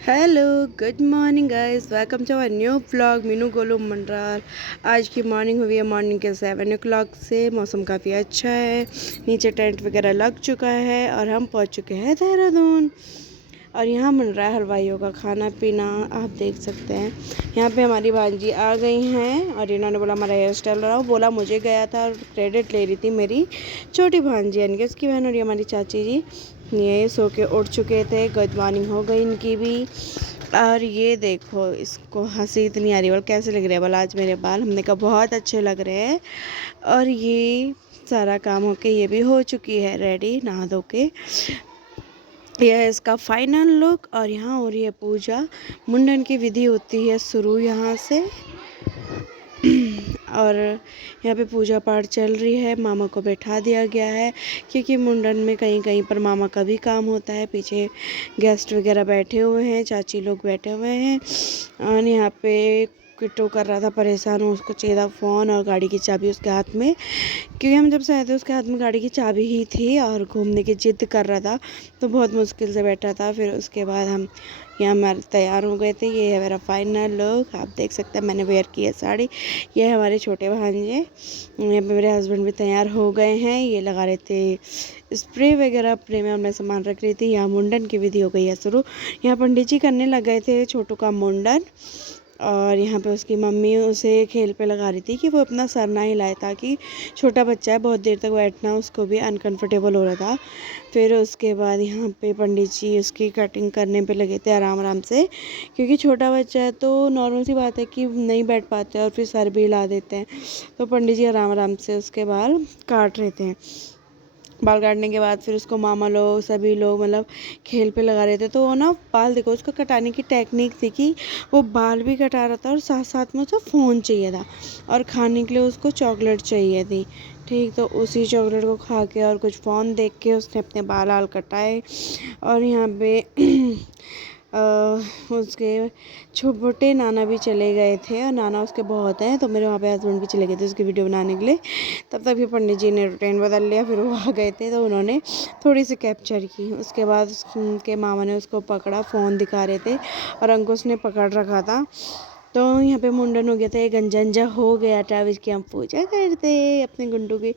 Hello, good morning guys, welcome to our new vlog. Meenu Golu Mandrar. आज की morning हुई है मॉर्निंग के 7 o'clock से। मौसम काफ़ी अच्छा है, नीचे टेंट वगैरह लग चुका है और हम पहुंच चुके हैं देहरादून। और यहाँ बन रहा है हलवाइयों का खाना पीना, आप देख सकते हैं। यहाँ पे हमारी भांजी आ गई हैं और इन्होंने बोला हमारा हेयर स्टाइल बनाओ। बोला मुझे गया था और क्रेडिट ले रही थी मेरी छोटी भांजी यानी कि उसकी बहन और ये हमारी चाची जी। ये सो के उठ चुके थे, गुड मॉर्निंग हो गई इनकी भी। और ये देखो, इसको हंसी इतनी आ रही है, बोल कैसे लग रहे हैं बोला आज मेरे बाल। हमने कहा बहुत अच्छे लग रहे हैं। और ये सारा काम होके ये भी हो चुकी है रेडी नहा धो के। यह है इसका फाइनल लुक। और यहाँ हो रही है पूजा, मुंडन की विधि होती है शुरू यहाँ से। और यहाँ पे पूजा पाठ चल रही है, मामा को बैठा दिया गया है क्योंकि मुंडन में कहीं कहीं पर मामा का भी काम होता है। पीछे गेस्ट वगैरह बैठे हुए हैं, चाची लोग बैठे हुए हैं। और यहाँ पे किट्टू कर रहा था परेशान, उसको चाहिए था फ़ोन और गाड़ी की चाबी उसके हाथ में, क्योंकि हम जब से आए थे उसके हाथ में गाड़ी की चाबी ही थी और घूमने की जिद कर रहा था, तो बहुत मुश्किल से बैठा था। फिर उसके बाद हम यहाँ हमारे तैयार हो गए थे। ये है मेरा फाइनल लुक, आप देख सकते हैं। मैंने वेयर की है साड़ी। ये है हमारे छोटे भांजे। यहाँ पे मेरे हस्बैंड भी तैयार हो गए हैं, ये लगा रहे थे स्प्रे वगैरह, प्रे में मैं सामान रख रही थी। यहाँ मुंडन की विधि हो गई है शुरू। यहाँ पंडित जी करने लग गए थे छोटू का मुंडन। और यहाँ पे उसकी मम्मी उसे खेल पे लगा रही थी कि वो अपना सर ना हिलाए, ताकि छोटा बच्चा है बहुत देर तक बैठना उसको भी अनकंफर्टेबल हो रहा था। फिर उसके बाद यहाँ पे पंडित जी उसकी कटिंग करने पे लगे थे आराम आराम से, क्योंकि छोटा बच्चा है तो नॉर्मल सी बात है कि नहीं बैठ पाते और फिर सर भी हिला देते हैं। तो पंडित जी आराम आराम से उसके बाल काट रहे थे। बाल काटने के बाद फिर उसको मामा लोग सभी लोग मतलब खेल पे लगा रहे थे। तो वो ना बाल देखो, उसको कटाने की टेक्निक थी कि वो बाल भी कटा रहा था और साथ साथ में उसको फ़ोन चाहिए था और खाने के लिए उसको चॉकलेट चाहिए थी। ठीक, तो उसी चॉकलेट को खा के और कुछ फ़ोन देख के उसने अपने बाल आल कटाए। और यहाँ पे उसके छोटे नाना भी चले गए थे और नाना उसके बहुत हैं, तो मेरे वहाँ पे हस्बैंड भी चले गए थे उसकी वीडियो बनाने के लिए। तब तक फिर पंडित जी ने रूटीन बदल लिया, फिर वो आ गए थे तो उन्होंने थोड़ी सी कैप्चर की। उसके बाद उसके मामा ने उसको पकड़ा, फ़ोन दिखा रहे थे और अंकुश ने पकड़ रखा था। तो यहाँ पे मुंडन हो गया था, ये गंजा हो गया था, इसकी हम पूजा करते अपने गुंडू की।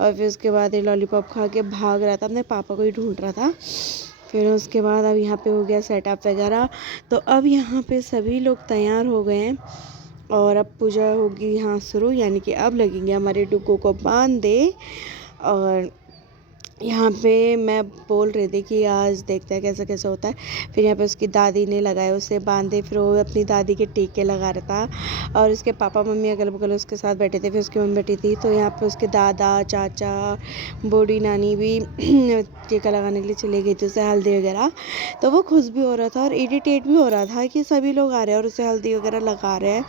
और फिर उसके बाद ये लॉलीपॉप खा के भाग रहा था, अपने पापा को ही ढूंढ रहा था। फिर उसके बाद अब यहाँ पे हो गया सेटअप वगैरह। तो अब यहाँ पे सभी लोग तैयार हो गए हैं और अब पूजा होगी यहाँ शुरू, यानी कि अब लगेंगे हमारे डुग्गू को बांधे। और यहाँ पे मैं बोल रही थी कि आज देखते हैं कैसा कैसा होता है। फिर यहाँ पे उसकी दादी ने लगाया, उसे बांधे, फिर वो अपनी दादी के टीके लगा रहा था और उसके पापा मम्मी अगल बगल उसके साथ बैठे थे। फिर उसकी मम्मी बैठी थी, तो यहाँ पे उसके दादा चाचा बूढ़ी नानी भी टीका लगाने के लिए चली गई थी, उसे हल्दी वगैरह। तो वो खुश भी हो रहा था और इरिटेट भी हो रहा था कि सभी लोग आ रहे हैं और उसे हल्दी वगैरह लगा रहे हैं।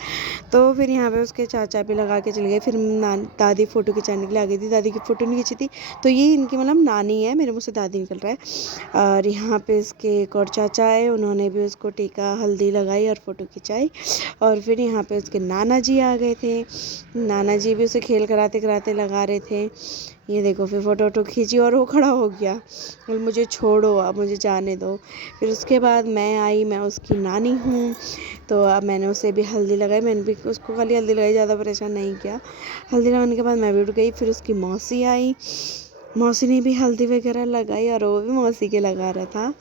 तो फिर यहाँ पे उसके चाचा भी लगा के चले गए। फिर दादी फ़ोटो खिंचाने के लिए आ गई थी, दादी की फ़ोटो नहीं खींची थी। तो ये इनकी मतलब नानी है, मेरे मुँह से दादी निकल रहा है। और यहाँ पे इसके एक और चाचा है, उन्होंने भी उसको टीका हल्दी लगाई और फ़ोटो खिंचाई। और फिर यहाँ पे उसके नाना जी आ गए थे, नाना जी भी उसे खेल कराते कराते लगा रहे थे। ये देखो, फिर फ़ोटो वोटो खींची और वो खड़ा हो गया, बोल मुझे छोड़ो, अब मुझे जाने दो। फिर उसके बाद मैं आई, मैं उसकी नानी हूँ, तो अब मैंने उसे भी हल्दी लगाई। मैंने भी उसको खाली हल्दी लगाई, ज़्यादा परेशान नहीं किया। हल्दी लगाने के बाद मैं भी उठ गई। फिर उसकी मौसी आई, मौसी ने भी हल्दी वगैरह लगाई और वो भी मौसी के लगा रहा था।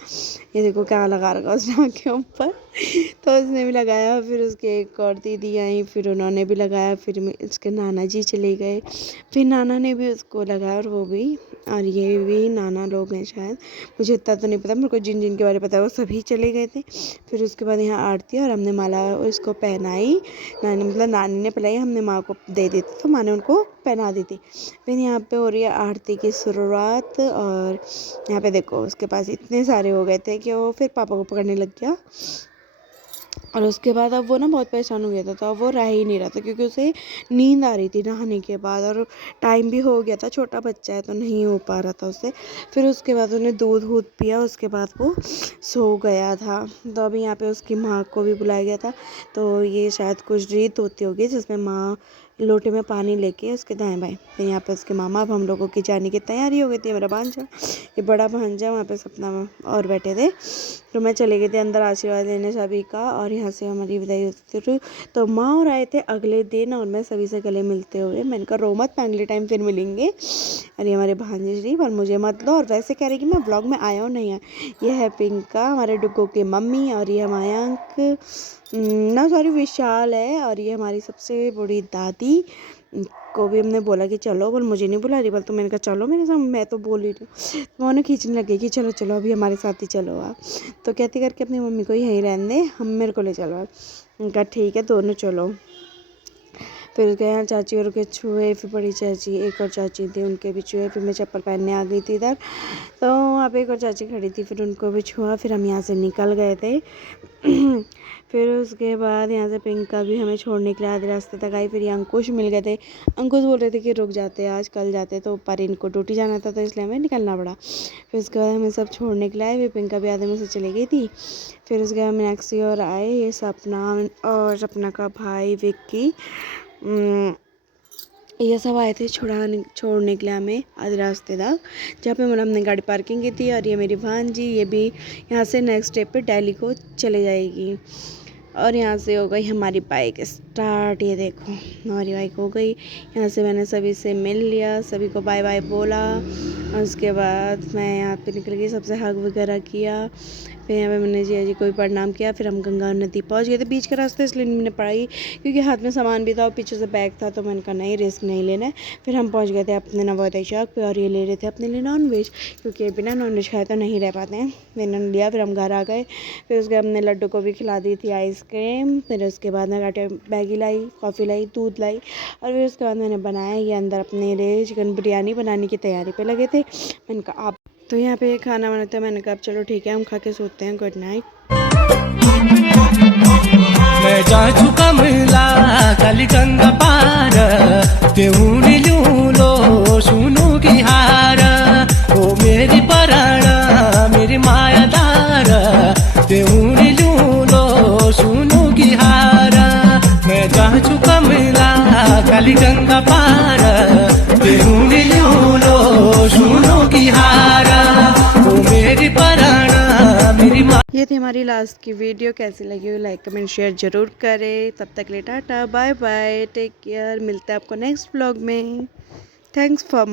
ये देखो क्या लगा रखा उसने आँख के ऊपर, तो उसने भी लगाया। फिर उसके एक और दीदी आई, फिर उन्होंने भी लगाया। फिर उसके नाना जी चले गए, फिर नाना ने भी उसको लगाया और वो भी। और ये भी नाना लोग हैं शायद, मुझे इतना तो नहीं पता, मेरे को जिन जिन के बारे में पता है वो सभी चले गए थे। फिर उसके बाद यहाँ आरती और हमने माला उसको पहनाई। नानी मतलब नानी ने पहनाई, हमने माँ को दे दी थी, तो माँ ने उनको पहना दी थी। फिर यहाँ पे हो रही है आरती की शुरुआत। और यहाँ पे देखो उसके पास इतने सारे हो गए थे कि वो फिर पापा को पकड़ने लग गया। और उसके बाद अब वो ना बहुत परेशान हो गया था, तो अब वो रह ही नहीं रहा था क्योंकि उसे नींद आ रही थी नहाने के बाद और टाइम भी हो गया था, छोटा बच्चा है तो नहीं हो पा रहा था उससे। फिर उसके बाद उन्हें दूध वूध पिया, उसके बाद वो सो गया था। तो अभी यहाँ पे उसकी माँ को भी बुलाया गया था। तो ये शायद कुछ रीत होती होगी जिसमें माँ लोटे में पानी लेके उसके दाएं बाएं। फिर यहाँ पे उसके मामा, अब हम लोगों की जाने की तैयारी हो गई थी। मेरा भांजा, ये बड़ा भांजा, वहाँ पे सपना और बैठे थे। तो मैं चली गई थी अंदर आशीर्वाद लेने सभी का, और यहाँ से हमारी विदाई होती थी। तो माँ और आए थे अगले दिन, और मैं सभी से गले मिलते हुए मैंने कहा रो मत, अगले टाइम फिर मिलेंगे। और ये हमारे भांजे श्री, पर मुझे मत लो। और वैसे कह रही कि मैं ब्लॉग में आया हूँ नहीं आया। ये है पिंका, हमारे डुग्गो की मम्मी, और ये मयंक ना सॉरी विशाल है, और ये हमारी सबसे बड़ी दादी को भी हमने बोला कि चलो, बोल मुझे नहीं बुला रही, बोल तो मैंने कहा चलो मेरे साथ, मैं तो बोल ही रही हूँ। तो उन्हें खींचने लगे कि चलो चलो अभी हमारे साथ ही चलो आप। तो कहते करके अपनी मम्मी को यहीं रहने दे, हम मेरे को ले चलो। उनका ठीक है दोनों चलो। फिर उसके यहाँ चाची और के छुए, फिर बड़ी चाची एक और चाची थी उनके भी छुए। फिर मैं चप्पल पहनने आ गई थी इधर, तो वहाँ पे एक और चाची खड़ी थी, फिर उनको भी छुआ। फिर हम यहाँ से निकल गए थे। फिर उसके बाद यहाँ से पिंका भी हमें छोड़ने के लिए आधे रास्ते तक आई। फिर ये अंकुश मिल गए थे। अंकुश बोल रहे थे कि रुक जाते आज, कल जाते, तो पर इनको ड्यूटी जाना था तो इसलिए हमें निकलना पड़ा। फिर उसके बाद हमें सब छोड़ने के लिए आए। फिर पिंका भी आधे में से चली गई थी। फिर उसके बाद मीनाक्षी और आए, ये सपना और सपना का भाई विक्की, ये सब आए थे छोड़ने के लिए हमें आधे रास्ते तक, जहाँ पे मतलब हमने गाड़ी पार्किंग की थी। और ये मेरी भांजी, ये भी यहाँ से नेक्स्ट स्टेप पे दिल्ली को चले जाएगी। और यहाँ से हो गई हमारी बाइक स्टार्ट, ये देखो हमारी बाइक हो गई। यहाँ से मैंने सभी से मिल लिया, सभी को बाय बाय बोला, और उसके बाद मैं यहाँ पे निकल गई, सबसे हग वगैरह किया। फिर यहाँ पे मैंने जिया जी को भी प्रणाम किया। फिर हम गंगा नदी पहुँच गए थे, बीच का रास्ता इसलिए मैंने पढ़ाई क्योंकि हाथ में सामान भी था और पीछे से बैग था, तो मैंने कहा नहीं रिस्क नहीं लेना है। फिर हम पहुँच गए थे अपने नवोदय चौक पे, और ये ले रहे थे अपने लिए नॉनवेज, क्योंकि बिना नॉनवेज खाए तो नहीं रह पाते हैं। मैंने लिया, फिर हम घर आ गए। फिर उसके बाद हमने लड्डू को भी खिला दी थी आइसक्रीम। फिर उसके बाद मैं घाटे मैगी लाई, कॉफ़ी लाई, दूध लाई, और फिर उसके बाद मैंने बनाया ये अंदर अपने लिए चिकन बिरयानी बनाने की तैयारी पे लगे थे। मैंने कहा आप तो यहाँ पे खाना बनाते हैं, मैंने कहा चलो ठीक है हम खा के सोते हैं, गुड नाइट। मैं जा चुका मिला काली गंगा पार, देऊन लो सुनू की हार, ओ मेरी पराणा मेरी मायादार, देऊन लो सुनू की हार। मैं जा चुका मिला काली गंगा पार, देऊन लो सुनू की हार, ओ मेरी पराणा मेरी। ये थी हमारी लास्ट की वीडियो, कैसी लगी हो लाइक कमेंट शेयर ज़रूर करें। तब तक ले टाटा बाय बाय, टेक केयर, मिलते हैं आपको नेक्स्ट व्लॉग में। Thanks for